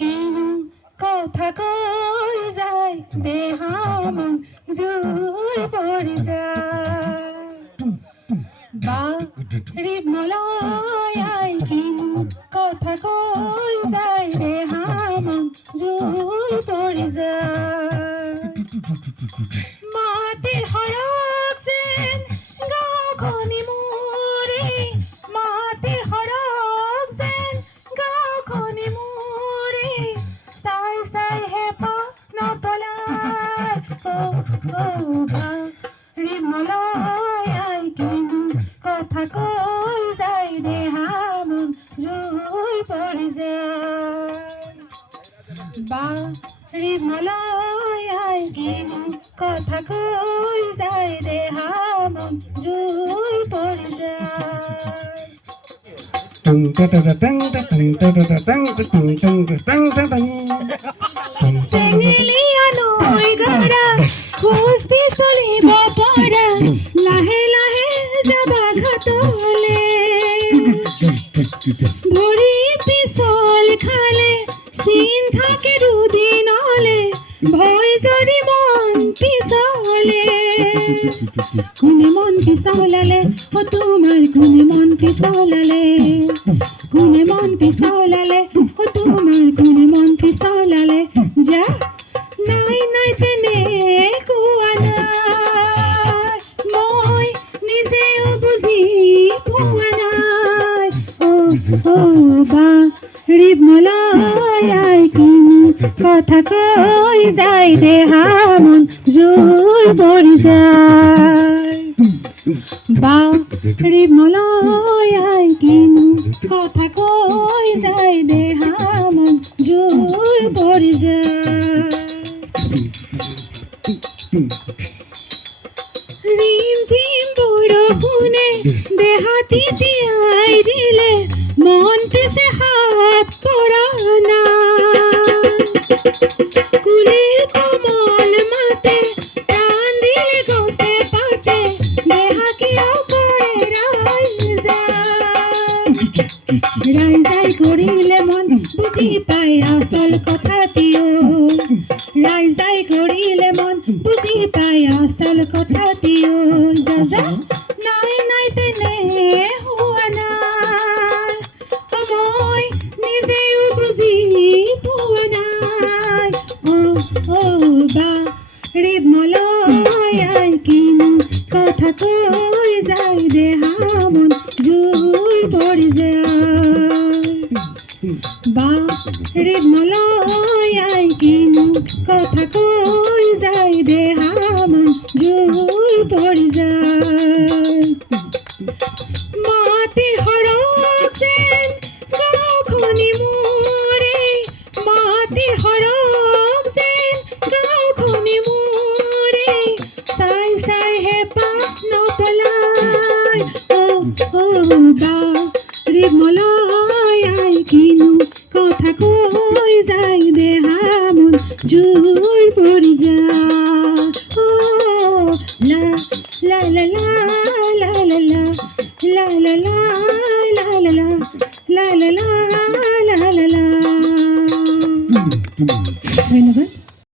কেন কথা কই যায় দেহা মন জোর পড়ে যায় বাড়ি মলয় কেন কথা কই যায় দেহা মন জোর পড়ে যায় মাটির হৰক যেন গাঁওখনি মোৰে মাটিৰ হৰক যেন গাঁওখনি মোৰে চাই চাই হেঁপাহ নপলায় বাড়ি মলয় কেন কথা কৈ যায় দেহা মন জোৰ পৰি যায় বাড়ি মলয় কেন কথা কৈ যায় দেহা মন জোৰ পৰি যায় চেঙেলীয়া নৈ গৰা খোজ পিছলিব পৰা লাহে লাহে যাবা ঘাটলে ভৰি পিছল খালে চিন থাকে দুদিনলে ভয় যদি মন পিছলে কোনে মন পিছলালে ও তোমাৰ কোনে মন পিছলালে কোনে মন পিছলালে ও তোমাৰ কোনে মন পিছলালে যা নাই নাই তেনে কোৱা নাই মই নিজেও বুজি পোৱা নাই বাড়ি মলয় কেন কথা কৈ যায় দেহা মন জোৰ পৰি যায় বাড়ি মলয় কেন কথা কৈ যায় দেহা মন জোৰ পৰি যায় রিম ঝিম বৰষুণে দেহাতি তিয়াই দিলে মন পিছে হাত পৰা না কুলে কোমল মাতে প্ৰাণ দিলে গছে পাতে দেহা কিয় কৰে ৰাইজাই কৰিলে মন বুজি পায় আচল কথাটিও ৰাইজাই কৰিলে মন বুজি পায় আচল কথাটিও যা নাই নাই তেনে হোৱা নাই মই নিজেও বুজি পোৱা নাই বাড়ি মলয় কেন কথা কৈ যায় দেহা মন জোৰ পৰি যায় বাড়ি মলয় কেন কথা কৈ যায় দেহা মন জোৰ পৰি যায় মাটিৰ হৰক যেন গাঁওখনি মোৰে মাটিৰ হৰক যেন গাঁওখনি মোৰে চাই চাই হেঁপাহ নপলায় বাড়ি মলয় কেন কথা কৈ যায় দেহা মন জোৰ পৰি যায় লা লা লা লা